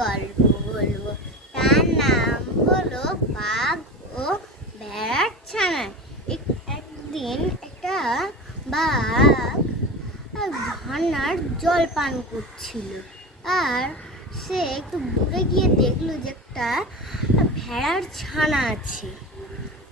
গল্প বলবো। তার নাম হলো বাঘ ও ভেড়ার ছানা। একদিন একটা বাঘ ঝর্ণার জল পান করছিল, আর সে একটু দূরে গিয়ে দেখলো যে একটা ভেড়ার ছানা আছে।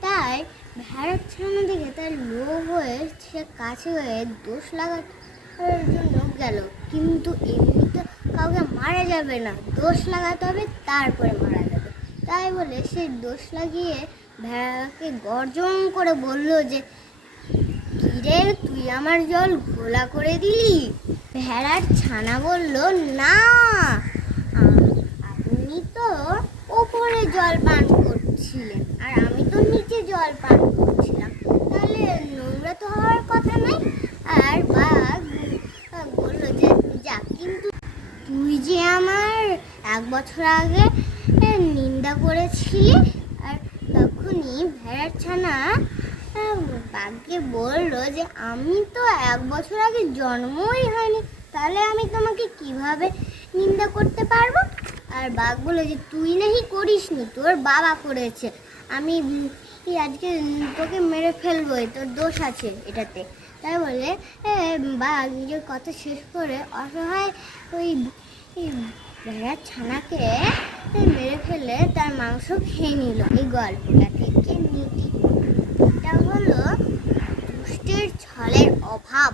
তাই ভেড়ার ছানা দেখে তার লোভ হয়ে সে কাছে হয়ে দোষ লাগানোর জন্য গেল। কিন্তু এমনিতে কাউকে মারা যাবে না, দোষ লাগাতে হবে, তারপরে মারা যাবে। তাই বলে সে দোষ লাগিয়ে ভেড়াকে গর্জন করে বলল যে, কিরে, তুই আমার জল ঘোলা করে দিলি? ভেড়ার ছানা বলল, না, আপনি তো ওপরে জল পান করছিলেন আর আমি তো নিচে জল পান করছিলাম, তাহলে নোংরা তো হওয়ার কথা নয়। আর বাঘ বলল যে, যা, কিন্তু তুই যে আমার 1 বছর আগে নিন্দা করেছিলি। আর তখনই ভেড়ার ছানা বাঘকে বলল যে, আমি তো 1 বছর আগে জন্মই হয়নি, তাহলে আমি তোমাকে কিভাবে নিন্দা করতে পারবো? আর বাঘ বলল যে, তুই নাহি করিসনি, তোর বাবা করেছে, আমি আজকে তোকে মেরে ফেলবো, তোর দোষ আছে এটাতে। তাই বলে বাঘ নিজের কথা শেষ করে অসহায় ওই ভেড়ার ছানাকে মেরে ফেলে তার মাংস খেয়ে নিল। এই গল্পটা থেকে নীতিটা হলো দুষ্টের ছলের অভাব।